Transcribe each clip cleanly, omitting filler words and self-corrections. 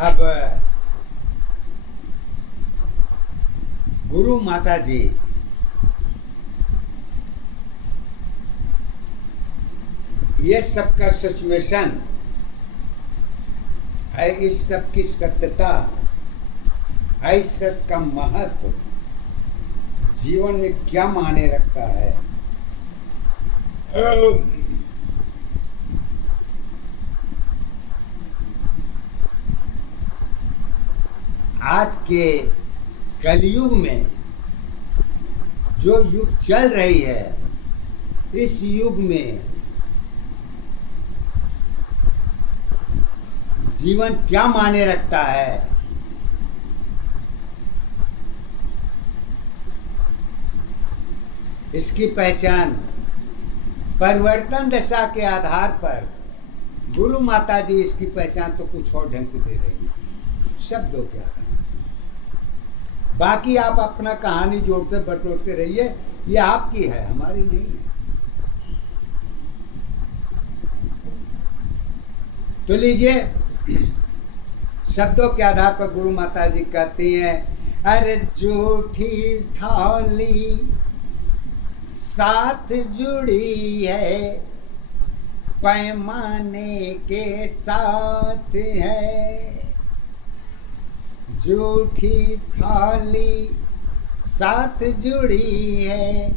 अब गुरु माता जी ये सब का सिचुएशन है, इस सब की सत्यता है, इस सब का महत्व जीवन में क्या मायने रखता है। आज के कलयुग में जो युग चल रही है, इस युग में जीवन क्या मायने रखता है, इसकी पहचान परिवर्तन दशा के आधार पर गुरु माता जी इसकी पहचान तो कुछ और ढंग से दे रही है, शब्दों के आधार। बाकी आप अपना कहानी जोड़ते बटोरते रहिए, ये आपकी है, हमारी नहीं है। तो लीजिए, शब्दों के आधार पर गुरु माता जी कहती हैं, अरे झूठी थाली साथ जुड़ी है, पैमाने के साथ है। झूठी थाली साथ जुड़ी है,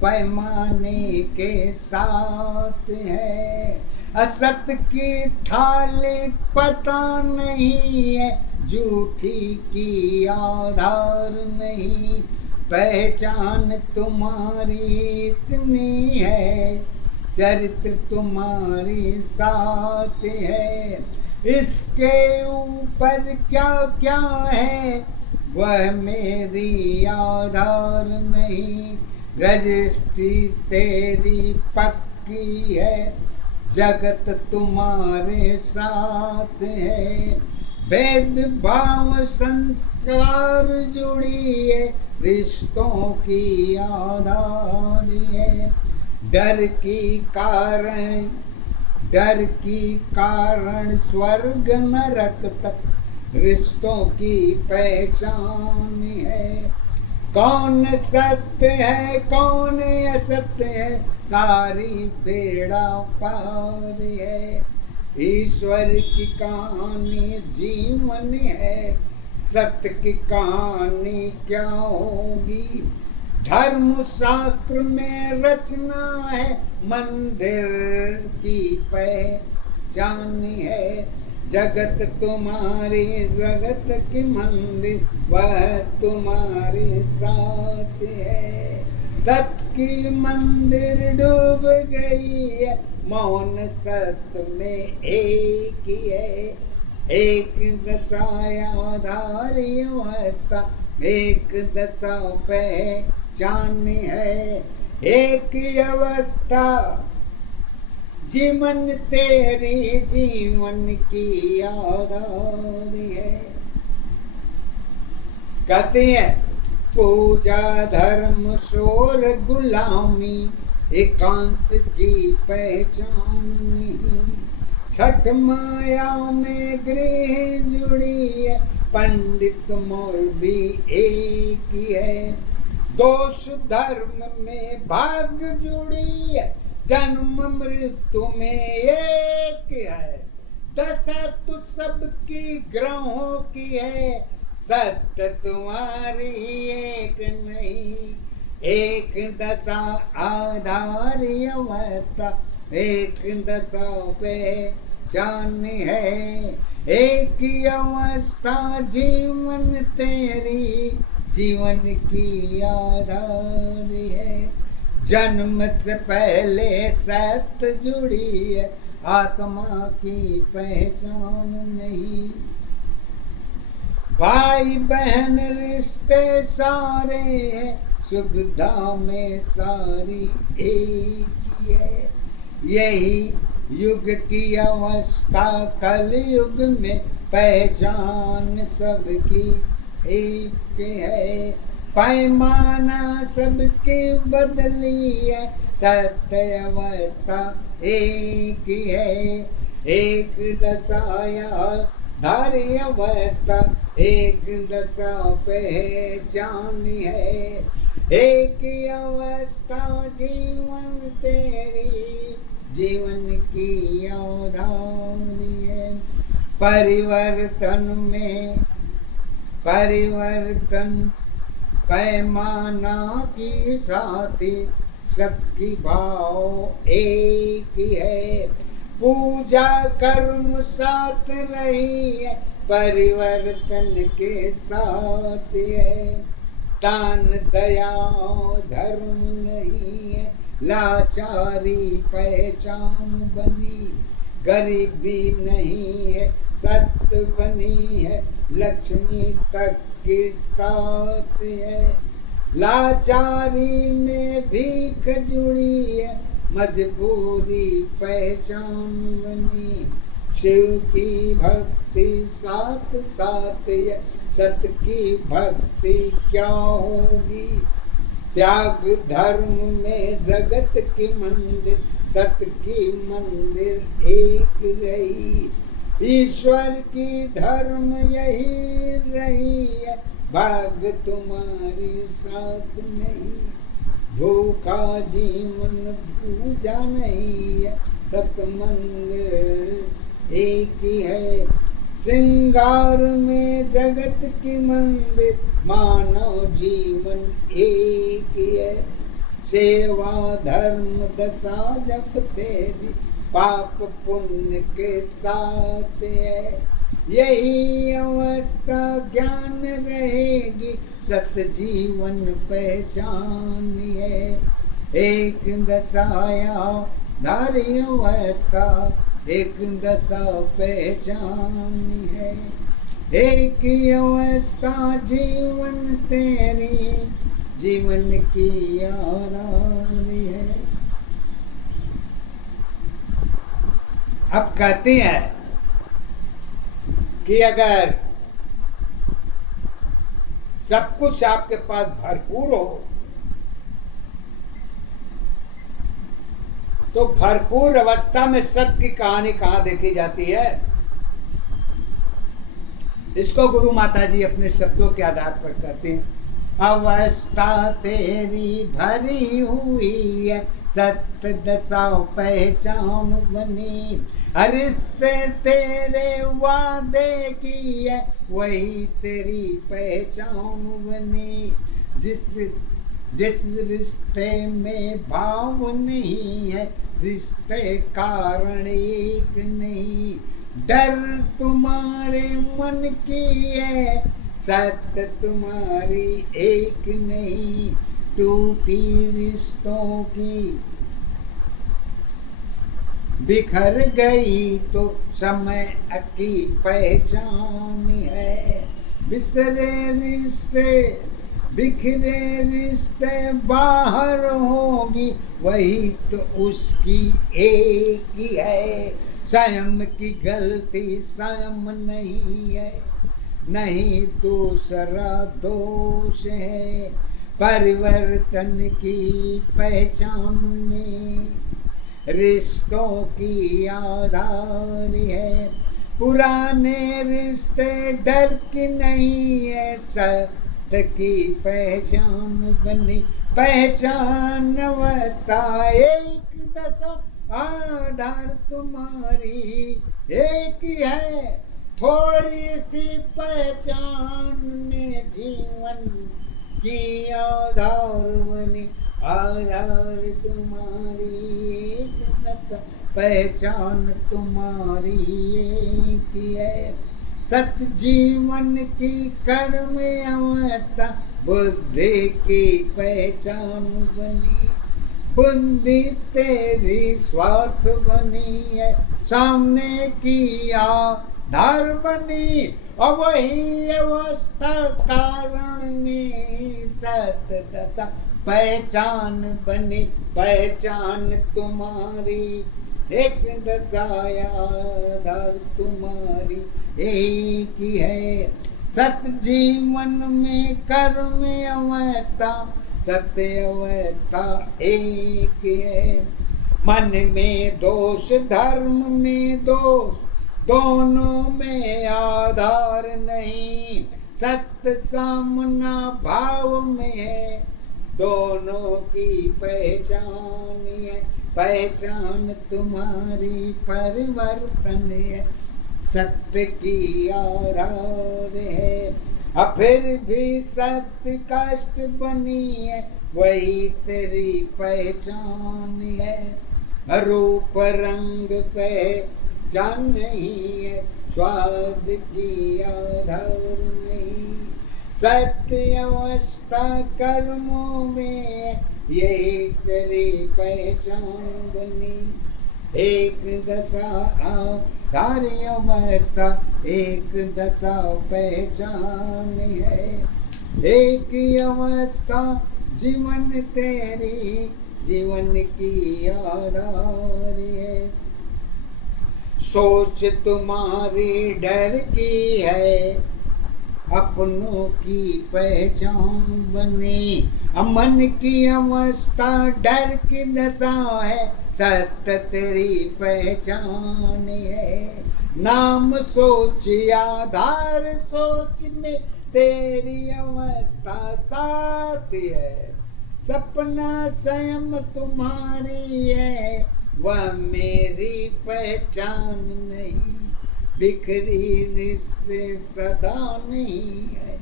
पैमाने के साथ है। असत की थाली पता नहीं है, झूठी की आधार नहीं। पहचान तुम्हारी इतनी है, चरित्र तुम्हारी साथ है। इसके ऊपर क्या क्या है, वह मेरी आधार नहीं। रजिस्ट्री तेरी पक्की है, जगत तुम्हारे साथ है। भेदभाव संस्कार जुड़ी है, रिश्तों की आधार है। डर की कारण स्वर्ग नरक तक रिश्तों की पहचान है। कौन सत्य है कौन असत्य है, सारी बेड़ा पार है। ईश्वर की कहानी जीवन है, सत्य की कहानी क्या होगी। धर्म शास्त्र में रचना है, मंदिर की पहचान है। जगत तुम्हारी जगत की मंदिर, वह तुम्हारे साथ है। सत्य की मंदिर डूब गई है, मौन सत्य में एक ही है। एक दशा आधार अवस्था, एक दशा पहचान है। एक अवस्था जीवन तेरी जीवन की आधार है। कहते हैं पूजा धर्म शोर गुलामी, एकांत की पहचान नहीं। छठ माया में गृह जुड़ी है, पंडित मौलवी एक ही है। दोष धर्म में भाग जुड़ी है, जन्म मृत्यु में एक है। दशा तो सबकी ग्रहों की है, सत्य तुम्हारी एक नहीं। एक दशा आधार अवस्था, एक दशा पहचान है। एक अवस्था जीवन तेरी जीवन की आधार है। जन्म से पहले सत्य जुड़ी है, आत्मा की पहचान नहीं। भाई बहन रिश्ते सारे हैं, सुविधा में सारी एक ही है। यही युग की अवस्था, कल युग में पहचान सबकी एक है। पैमाना सबकी बदली है, सत्य अवस्था एक ही है। एक दशाया धारी अवस्था एक दशा पहचान है। एक ही अवस्था जीवन तेरी जीवन की अवधानी है। परिवर्तन में परिवर्तन पैमाना की साथी सत की भाव एक ही है। पूजा कर्म साथ रही है परिवर्तन के साथ है। दान दया धर्म नहीं है लाचारी पहचान बनी। गरीबी नहीं है सत्य बनी है लक्ष्मी तक के साथ है। लाचारी में भीख जुड़ी है मजबूरी पहचान बनी। शिव की भक्ति साथ साथ है सत की भक्ति क्या होगी। त्याग धर्म में जगत की मंदिर सत की मंदिर एक रही। ईश्वर की धर्म यही रही है भाग तुम्हारी साथ नहीं। भूखा जीवन पूजा नहीं है सत मंदिर एक ही है। श्रृंगार में जगत की मंदिर मानव जीवन एक ही है। सेवा धर्म दशा जब तेरी पाप पुण्य के साथ है। यही अवस्था ज्ञान रहेगी सत जीवन पहचान है। एक दशाया धारी अवस्था एक दशा पहचान है। एक ही अवस्था जीवन तेरी जीवन की आरामी है। अब कहती है कि अगर सब कुछ आपके पास भरपूर हो तो भरपूर अवस्था में सत्य की कहानी कहां देखी जाती है। इसको गुरु माता जी अपने शब्दों के आधार पर कहते हैं। अवस्था तेरी भरी हुई है सत्य दशा पहचान बनी। रिश्ते तेरे वादे की है वही तेरी पहचान बनी। जिस रिश्ते में भाव नहीं है रिश्ते कारण एक नहीं। डर तुम्हारे मन की है सत्य तुम्हारी एक नहीं। टूटी रिश्तों की बिखर गई तो समय की पहचान है। बिसरे रिश्ते बिखरे रिश्ते बाहर होगी वही तो उसकी एक ही है। स्वयं की गलती स्वयं नहीं है नहीं दूसरा दोष है। परिवर्तन की पहचान में रिश्तों की आधार है। पुराने रिश्ते डर की नहीं है सत्य की पहचान बनी। पहचान अवस्था एक दशा आधार तुम्हारी एक ही है। थोड़ी सी पहचान में जीवन की आधार बनी। आधार तुम्हारी एक दशा पहचान तुम्हारी एक ही है। सत जीवन की कर्म अवस्था बुद्धि की पहचान बनी। बुद्धि तेरी स्वार्थ बनी है सामने की आधार बनी। और वही अवस्था कारण में सत दशा पहचान बनी। पहचान तुम्हारी एक दशाया आधार तुम्हारी एक ही है। सत जीवन में कर्म अवस्था सत्य अवस्था एक है। मन में दोष धर्म में दोष दोनों में आधार नहीं, सत्य सामना भाव में है, दोनों की पहचान है, पहचान तुम्हारी परिवर्तन है, सत्य की आधार है। अब फिर भी सत्य कष्ट बनी है, वही तेरी पहचान है। रूप रंग पहचान नहीं है, स्वाद की आधार नहीं, सत्य अवस्था कर्मों में यही तेरी पहचान बनी। एक दशा आधार्य अवस्था, एक दशा पहचान है, एक अवस्था जीवन तेरी, जीवन की आधार है। सोच तुम्हारी डर की है, अपनों की पहचान बने। अमन की अवस्था डर की दशा है, सत्य तेरी पहचान है। नाम सोच आधार सोच में तेरी अवस्था साथ है, सपना स्वयं तुम्हारी है, वह मेरी पहचान नहीं, बिखरी रिश्ते सदा नहीं है।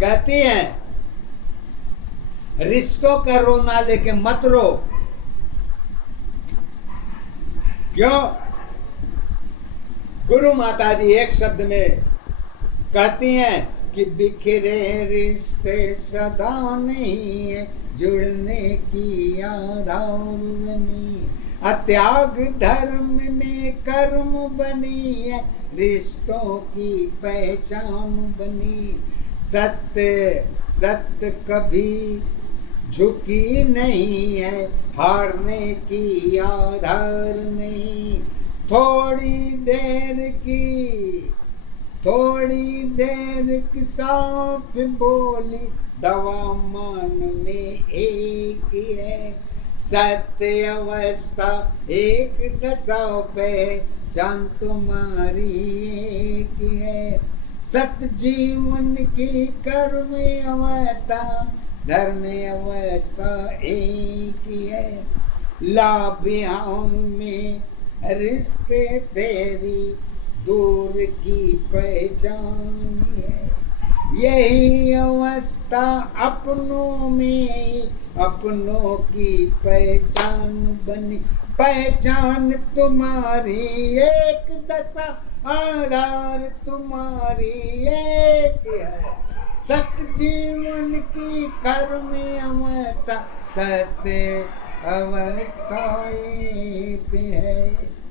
कहती हैं रिश्तों का रोना लेके मत रो। क्यों? गुरु माता जी एक शब्द में कहती हैं कि बिखरे रिश्ते सदा नहीं है, जुड़ने की आधार बनी। त्याग धर्म में कर्म बनी है, रिश्तों की पहचान बनी। सत्य सत्य कभी झुकी नहीं है, हारने की आधार नहीं। थोड़ी देर की सांप बोली, दवा मान में एक है। सत्य अवस्था एक दशा पे जान तुम्हारी एक है। सत्य जीवन की कर्म अवस्था, धर्म अवस्था एक है। लाभ में रिश्ते तेरी, दूर की पहचान है। यही अवस्था अपनों में, अपनों की पहचान बनी। पहचान तुम्हारी एक दशा, आधार तुम्हारी एक है। सत्य जीवन की कर्म अवस्था, सत्य अवस्था एक है।